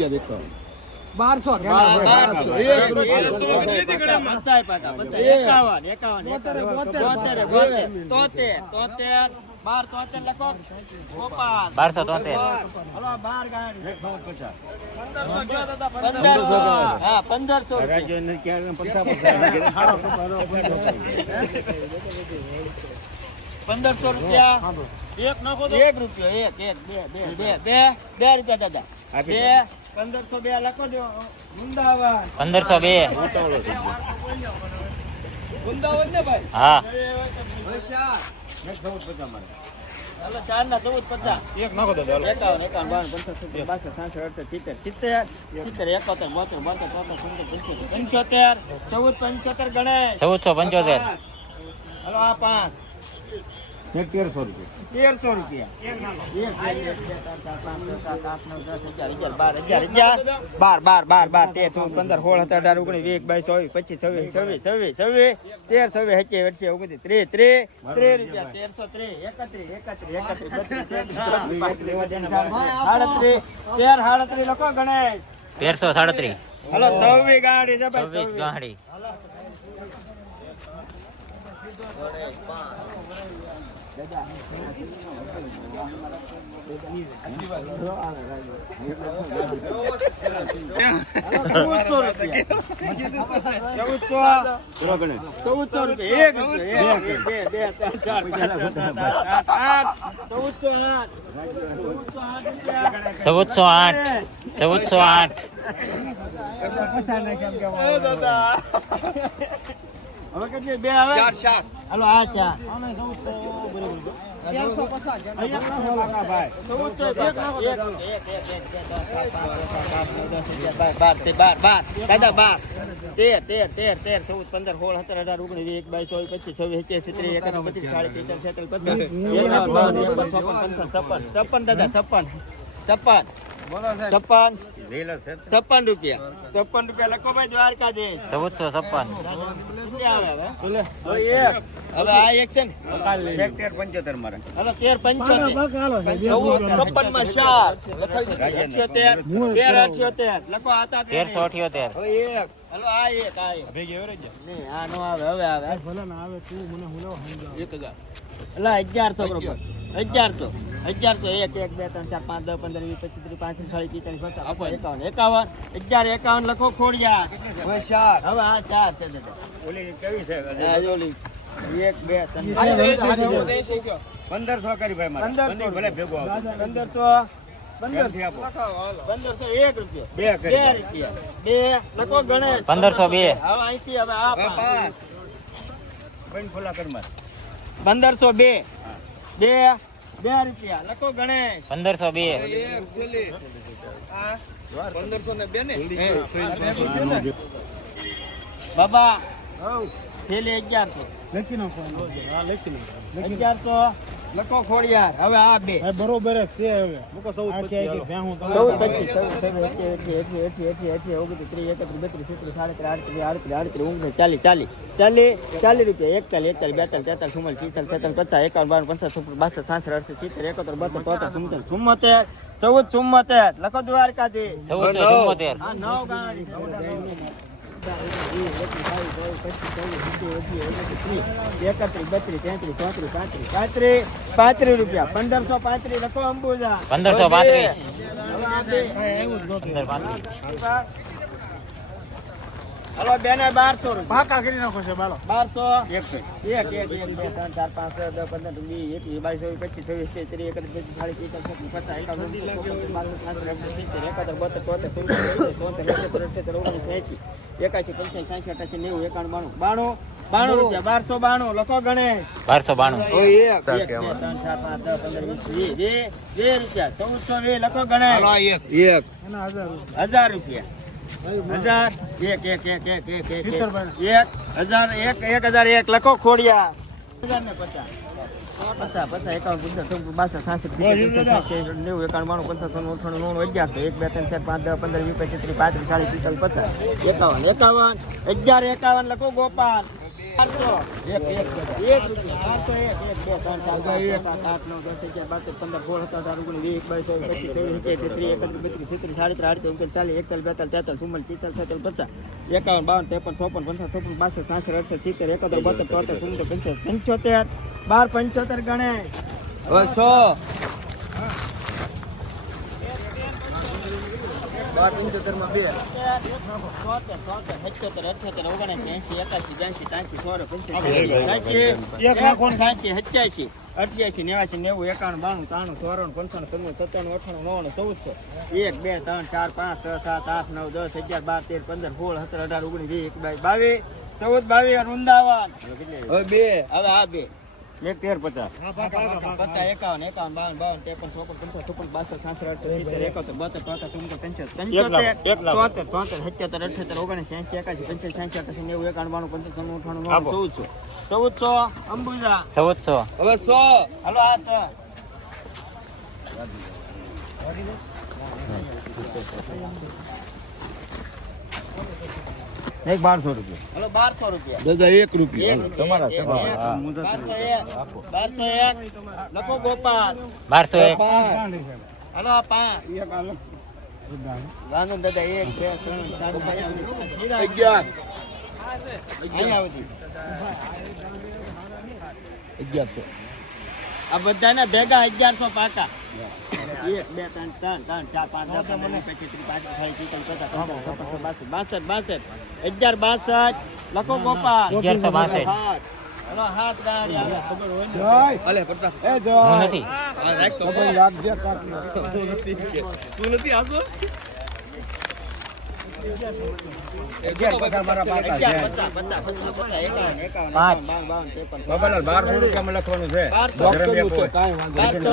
રૂપિયા દેતો બારસો બારસો તોતેર પંદરસો પંદરસો રૂપિયા. એક રૂપિયો એક એક બે બે બે. બે રૂપિયા દાદા. બે પંદરસો બે લખો દો વૃંદાવન. પંદરસો બે. વૃંદાવન ને ભાઈ? હા. ચાર ના ચૌદ પચાસ. એક નાખો તો એકાવન એકાવન બાવન છપ્પન બાસઠ સાસઠ અડસઠ સિત્તેર સિત્તેર સિત્તેર એકોતેર બોતેર બોતેર ચોતેર પંચોતેર પંચોતેર ચૌદ પંચોતેર ગણેશ. ચૌદસો પંચોતેર. હલો આ પાંચ. તેરસો રૂપિયા તેરસો રૂપિયા બાર, બાર, બાર, બાર, તેર, ચૌદ, પંદર, સોળ, સત્તર, અઢાર, ઓગણીસ, વીસ, બાવીસ, ચોવીસ, પચીસ, છવ્વીસ, છવ્વીસ, છવ્વીસ, છવ્વીસ, તેર, છવ્વીસ, સત્યાવીસ, અઠ્યાવીસ, ઓગણત્રીસ, ત્રીસ, ત્રીસ, ત્રીસ રૂપિયા, તેરસો ત્રીસ, એકત્રીસ, એકત્રીસ, સાડત્રીસ, તેર, સાડત્રીસ લખો ગણેશ તેરસો સાડત્રીસ હલો છવ્વીસ ગાડી છે છવ્વીસ. ગાડી ચૌદસો રૂપિયા એક બે બે ત્રણ ચાર ચૌદસો આઠ. ચૌદસો આઠ. ચૌદસો આઠ હવે કેટલી બે આવે ચાર. ચાર હાલો આ ચાર. તેર તેર તેર તેર ચૌદ પંદર સોળ સત્તર અઢાર ઓગણીસ એક બાવીસ ચોવીસ પચીસ છવ્વીસ એકવીસ ત્રીસ એકાણું બત્રીસ સાડી ત્રીસ છેત્રીસ પચીસ છપ્પન દાદા છપ્પન. છપ્પન. છપ્પન. છપ્પન રૂપિયા. છપ્પન રૂપિયા લખો ભાઈ દ્વારકાધીશ. ચૌદસો છપ્પન. હવે? હવે એક. હવે આ એક છે ને? તેર પંચોતેર મારે. હવે તેર પંચોતેર. માં ચાર અઠ્યોતેર તેર અઠ્યોતેર. લખો આ તેરસો અઠ્યોતેર. એક. હલો આ એક આ એક. નહીં આ નો આવે હવે આવે. એક હજાર. એટલે અગિયારસો. બરોબર. અગિયારસો. અગિયારસો એક એક બે ત્રણ ચાર પાંચ દસ પંદર વીસ પચીસ ત્રીસ પાંત્રીસ ચાલીસ પિસ્તાલીસ પચાસ એકાવન એકાવન અગિયાર એકાવન લખો ખોડિયા. હવે આ ચાર છે દાદા ઓલી કેવી છે? આ ઓલી. એક બે ત્રણ પંદરસો કરી ભાઈ પંદરસો. પંદર ભલે ભેગો પંદરસો. પંદરસો બે પંદરસો બે. બે બે રૂપિયા. લખો ગણેશ. પંદરસો બે. પંદરસો ને બે ને બાબા થેલી અગિયારસો. લખી નાખો. અગિયારસો. લખો ખોડિયાર હવે આ બે. બરોબર છે હવે. મૂકો સૌ ચાલી ચાલી ચાલી ચાલી રૂપિયા એકતાલી બે બેતાલી તેતાલી ચુમ્માલી પિસ્તાલીસ તેતાલીસ પચાસ એકાવન બાર પચાસ સુપર બાસઠ સાસઠ અડસઠ સિત્તેર એકોતેર બત્તર તોતેર ચુમ્મોતેર ચુમ્મોતેર ચૌદ ચુમ્મોતેર લખો દ્વારકાથી ચૌદ ચુમ્મોતેર નવ ગાડી. પાંત્રીસ. રૂપિયા પંદરસો પાંત્રીસ. લખો અંબુજા પંદરસો પાંત્રીસ. પાંત્રીસ. હલો બેને બારસો રૂપિયા. પાકા કરી નાખો છે બાલો. બારસો. એક એક એક એક બે ત્રણ ચાર પાંચ છ દસ પંદર વીસ એકવીસ બાવીસ ચોવીસ પચીસ છવ્વીસ ત્રીસ ત્રીસ એકત્રીસ ચાલીસ પિસ્તાલીસ પચાસ એકાવન એકોતેર, તોતેર, ચોતેર, અઠ્યોતેર, અઠ્યોતેર, ઓગણીસ, એંશી, એકાશી, પંચ્યાસી, સાંસઠ, અઠ્યાસી, નેવું, એકાણું, બાણું. બાણું, બાણું રૂપિયા, બારસો બાણું, લખો ગણેશ. બારસો બાણું. એક, ત્રણ, ચાર, પાંચ, દસ, પંદર, વીસ, વીસ, વીસ, રૂપિયા, ચૌદસો વીસ, લખો ગણેશ. એક. હજાર રૂપિયા. હજાર. એક એક એક એક પચાસ. બાસઠ સાસઠ નેવું એકાવન બાણું પંચાવન અઠાણું નવ્વાણું અગિયારસો એક બે ત્રણ ચાર પાંચ દસ પંદર વીસ પચીસ ત્રીસ પાંત્રીસ ચાલીસ પચાસ એકાવન એકાવન અગિયાર એકાવન લખો ગોપાલ. એકાવન, બાવન, ત્રેપન, ચોપન, પંચાવન, ચોપન બાસઠ, સાસઠ, અડસઠ, સિત્તેર, એકોતેર, બોતેર, તોતેર, પંચોતેર, બાર પંચોતેર ગણે છ બાર પંચોતેરમાં બે તોતેર, તોતેર, સત્યોતેર, અઠ્યોતેર, ઓગણએંસી, એંસી, એકાશી, બ્યાસી, ત્યાંસી, ચોર્યાસી, પંચ્યાસી, સત્યાસી, અઠ્યાસી, નેવાસી, નેવું, એકાણું, બાણું, ત્રાણું, ચોરાણું, પંચાણું, છન્નું, સત્તાણું, અઠાણું, નવ્વાણું, છે એક, બે, ત્રણ, ચાર, પાંચ, છ, સાત, આઠ, નવ, દસ, અગિયાર, બાર, તેર, પંદર, સોળ, સત્તર, અઢાર, ઓગણીસ, વીસ, એક બાવીસ, ચૌદ, બાવીસ, વૃંદાવન. બે હવે આ બે એક તેર પચાસ પચાસ એકાવન એકાવન બાવન બાવન ત્રેપન ચોપન પંચાવન છપ્પન બાસઠ સાસઠ અડસઠ સિત્તેર એકોતેર બોતેર તોતેર ચુમ્મોતેર પંચોતેર પંચોતેર ચોતેર ચોતેર સત્યોતેર અઠ્યોતેર ઓગણીસ એંસી એકાસી પંચાસી સાંસી એકાસી નેવું એકાણું બાણું પંચાસ અઠાણું ચૌદસો. ચૌદસો અંબુજા. ચૌદસો. હવે સો. હલો આ સર. એક બારસો રૂપિયા. હલો બારસો રૂપિયા. દાદા એક રૂપિયા. તમારા. બારસો એક લખો ગોપાલ. બારસો એક. હલો આ પાંચ રાનુ દાદા એક બે ત્રણ અગિયાર. અગિયારસો. આ બધાને ભેગા અગિયારસો પાકા. એક બે ત્રણ ત્રણ ત્રણ ચાર પાંચ દસ પંદર પચીસ પચાસ પંચાવન છપ્પન બાસઠ બાસઠ બાસઠ અગિયાર બાસઠ લખો ગોપાલ. અગિયારસો બાસઠ. હાથ. હલો હાથ ગાડી આવે ખબર હોય ને? અલે પડતા. એ હું નથી. રાખ તું નથી આસો બાબાલાલ બારસો રૂપિયામાં લખવાનું છે બારસો. ગરમ બે પોઈન્ટ. બારસો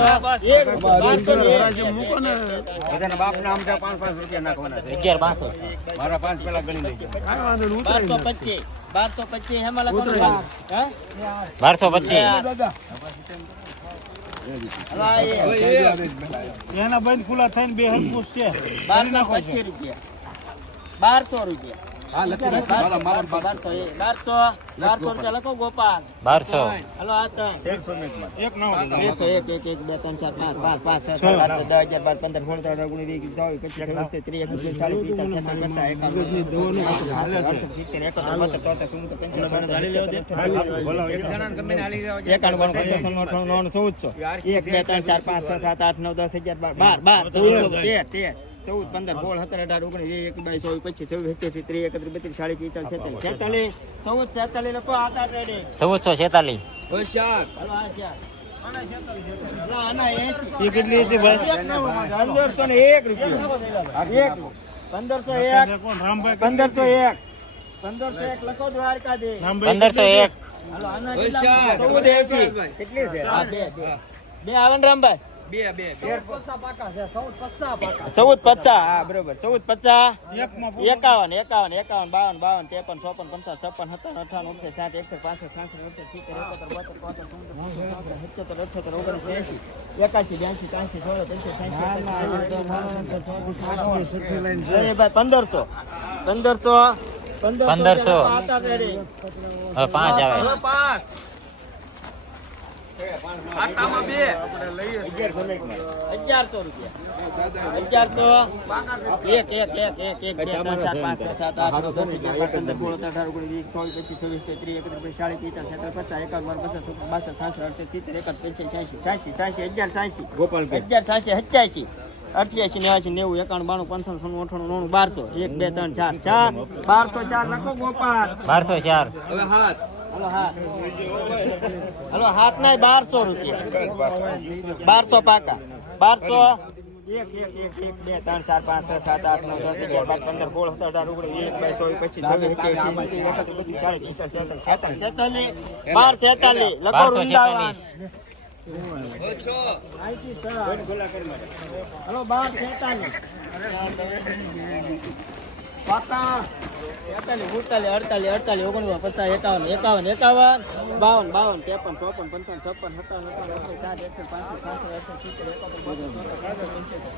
એક બારસો ને એક. બધાના બાપ નામ છે પાંચ પાંચ રૂપિયા નાખવાના છે અગિયાર બારસો મારા પાંચ પેલા ગણી લેજો બારસો પચીસ બારસો પચીસ એમાં લખવાનું હે? બારસો પચીસ હલો આ એક. એના બંધ ખુલ્લા થઈને બે હરકું છે બારસો પચીસ રૂપિયા બારસો રૂપિયા. હા લખી બારસો બારસો રૂપિયા લખો ગોપાલ. બારસો. હલો આ ત્રણ. એકસો એક એક એક બે ત્રણ ચાર પાંચ પાંચ પાંચ છ સાત આઠ નવ, દસ અગિયાર બાર પંદર સોળ ઓગણીસ વીસ ચોવીસ પચીસ છવ્વીસ ત્રીસ એકત્રીસ ચાલીસ પચાસ સિત્તેર એકોતેર બોતેર તોતેર ચુમ્મોતેર પંચાવન એકાણું બાણું અઠાણું નવ્વાણું ચૌદસો એક બે ત્રણ ચાર પાંચ છ સાત આઠ નવ દસ અગિયાર બાર બાર બાર ચૌદસો તેર તેર. ચૌદ પંદર સોળ સત્તર અઢાર ઓગણીસ એક બાવીસ ચોવીસ પચીસ છવ્વીસ સત્યાસી ત્રીસ એકત્રીસ બત્રીસ ચાલીસ પિસ્તાલીસ છેતાલીસ. છેતાલીસ ચૌદ છેતાલીસ લખો આતા રેડી ચૌદસો છેતાલીસ. હવે હલો આ ચાર. બે આવે ને રામભાઈ. બે બે ચૌદ પચાસ હા બરોબર ચૌદ પચાસ એકાવન એકાવન એકાવન બાવન બાવન ત્રેપન ચોપન પંચાવન છપ્પન સત્તર અઠાવન ઓગણસાઠ સાઠ એકસો પાસઠ સાસઠ અડસઠ સિત્તેર એકોતેર બોતેર ઓગણીસ એંસી એકાશી બ્યાસી ત્યાંસી સોળ પંચોતેર પંદરસો પંદરસો પંદરસો. પાંચ આવે પાંચ બે. અગિયારસો રૂપિયા. અગિયારસો. એક એક એક એક એક બે ત્રણ ચાર પાંચ છ સાત આઠ નવ દસ અગિયાર બાર પંદર સોળ અઢાર ઓગણીસ ચોવીસ પચીસ છવ્વીસ ત્રીસ એકત્રીસ ચાલીસ પિસ્તાલીસ છેતાલીસ પચાસ એકાવન બાર પચાસ બાસઠ સાસઠ અડસઠ સિત્તેર એકાવન પંચાસી સાંસી સાંસી સાંસી અગિયાર સાંસી. ગોપાલ અગિયાર સાંસી સત્યાસી. અઠ્યાસી નેવાસી નેવું એકાણું બાણું પંચાણું સોનું અઠાણું નોણું બારસો. એક બે ત્રણ ચાર ચાર. બારસો ચાર લખો ગોપાલ. બારસો ચાર. હવે હાથ. હલો હાથ હલો હાથ ના બારસો રૂપિયા. બારસો પાકા. બારસો? એક એક એક એક બે ત્રણ ચાર પાંચ છ સાત આઠ નવ દસ અગિયાર બાર પંદર સોળ સત્તર અઢાર ઓગણીસ વીસ બાવીસ ચોવીસ પચીસ છવ્વીસ સત્યાવીસ એકત્રીસ ચાલીસ છેતાલીસ છેતાલીસ છેતાલીસ બાર છેતાલીસ લખો વૃંદાવન. હલો બાર છેતાલીસ. પાકા તેતાલીસ ઉડતાલીસ અડતાલીસ અડતાલીસ ઓગણપચાસ પચાસ એકાવન એકાવન એકાવન બાવન બાવન ત્રેપન ચોપન પંચાવન છપ્પન સત્તાવન અઠાવન સિત્તેર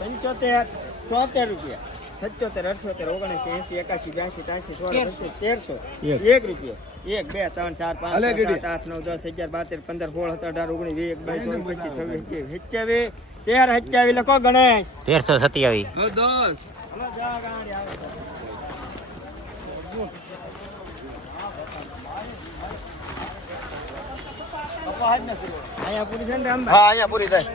પંચોતેર ચોતેર રૂપિયા. સત્યોતેર અઠ્યોતેર ઓગણીસો એસી એકાસી બ્યાસી ત્યાસી સોળ તેરસો. એક. રૂપિયો. એક બે ત્રણ ચાર પાંચ સાત આઠ નવ દસ અગિયાર બાર તેર પંદર સોળ સત્તર અઢાર ઓગણીસ વીસ એક બાવીસ ચોવીસ પચીસ છવ્વીસ સત્યાવીસ સત્યાવીસ. તેર સત્યાવીસ લખો ગણેશ. તેરસો સત્યાવી અહીંયા પૂરી છે ને રામભાઈ હા અહીંયા પૂરી થાય.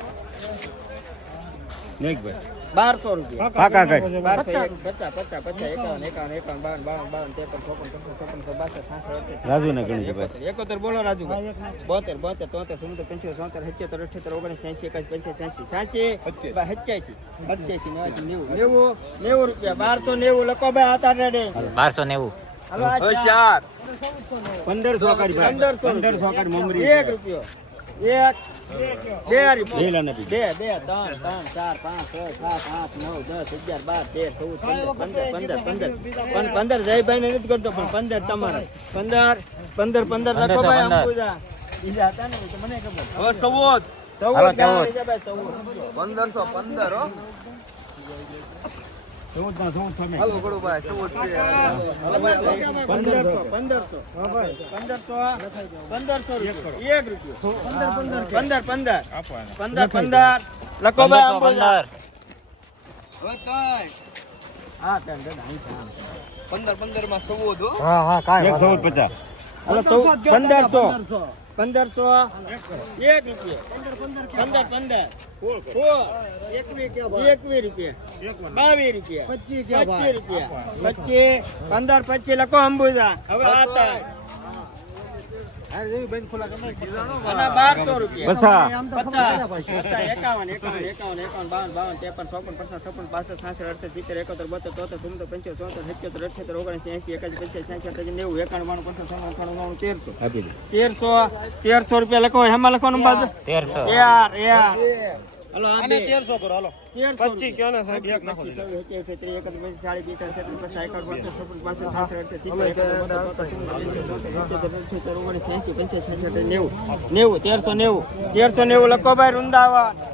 ભાઈ. બારસો રૂપિયા. પાકા કર બારસો એક. પચાસ પચાસ પચાસ એકાવન એકાવન એકાવન બાવન બાવન બાવન ત્રેપન ચોપન પચાસ છપ્પન બાસઠ સાસઠ ગણી એકોતેર બોલો રાજુ બોતેર બોતેર તોતેર ચુમ્મોતેર પંચોતેર સોતેર સત્યોતેર અઠ્યોતેર ઓગણીસ એસી એકાસી પંચ્યાસી એસી છ્યાસી સત્યાસી અઠ્યાસી નેવાસી નેવું નેવું નેવું રૂપિયા બારસો નેવું લખો ભાઈ હાથ રેડે બારસો નેવું. હાલો પંદરસો કરી પંદરસો પંદરસો કરી મમરી. એક રૂપિયો. એક. બે રૂપિયા બે બે ત્રણ ત્રણ ચાર પાંચ છ સાત આઠ નવ દસ અગિયાર બાર તેર ચૌદ પંદર પંદર પંદર પંદર. પણ પંદર જયભાઈ ને નથી કરતો પણ પંદર તમારે. પંદર પંદર પંદર લખો ભાઈ અંબુજા બીજા હતા ને મને ખબર. હવે ચૌદ. હાલો, ગાળા ચૌદ. લીધા ભાઈ, ચૌદ. પંદરસો પંદર હો. પંદર પંદરમાં ચૌદ પંદરસો. પંદરસો એક રૂપિયા. પંદર પંદર. એકવીસ રૂપિયા. બાવીસ રૂપિયા. પચીસ રૂપિયા. પચીસ પંદર પચીસ. લખો અંબુજા. હવે તેરસો. રૂપિયા લખો એમાં લખવાનું બાદ? તેરસો. યાર યાર. હલો આ બે તેરસો કરો હાલો તેરસો પચીસ કયો ને સાહેબ એક નાખો પચીસ છવ્વીસ સત્યાવીસ ત્રીસ એકત્રીસ બત્રીસ ચાલીસ બેતાલીસ તેત્રીસ પચાસ એકાવન પચાસ છપ્પન પાસઠ સાસઠ અડસઠ સિત્તેર એકોતેર બોતેર તોતેર ચુમ્મોતેર પંચોતેર છોતેર સિત્તેર ઓગણીસ એસી પંચાસી સાઠ અઠ્યાસી નેવું નેવું તેરસો નેવું તેરસો નેવું લખો ભાઈ વૃંદાવન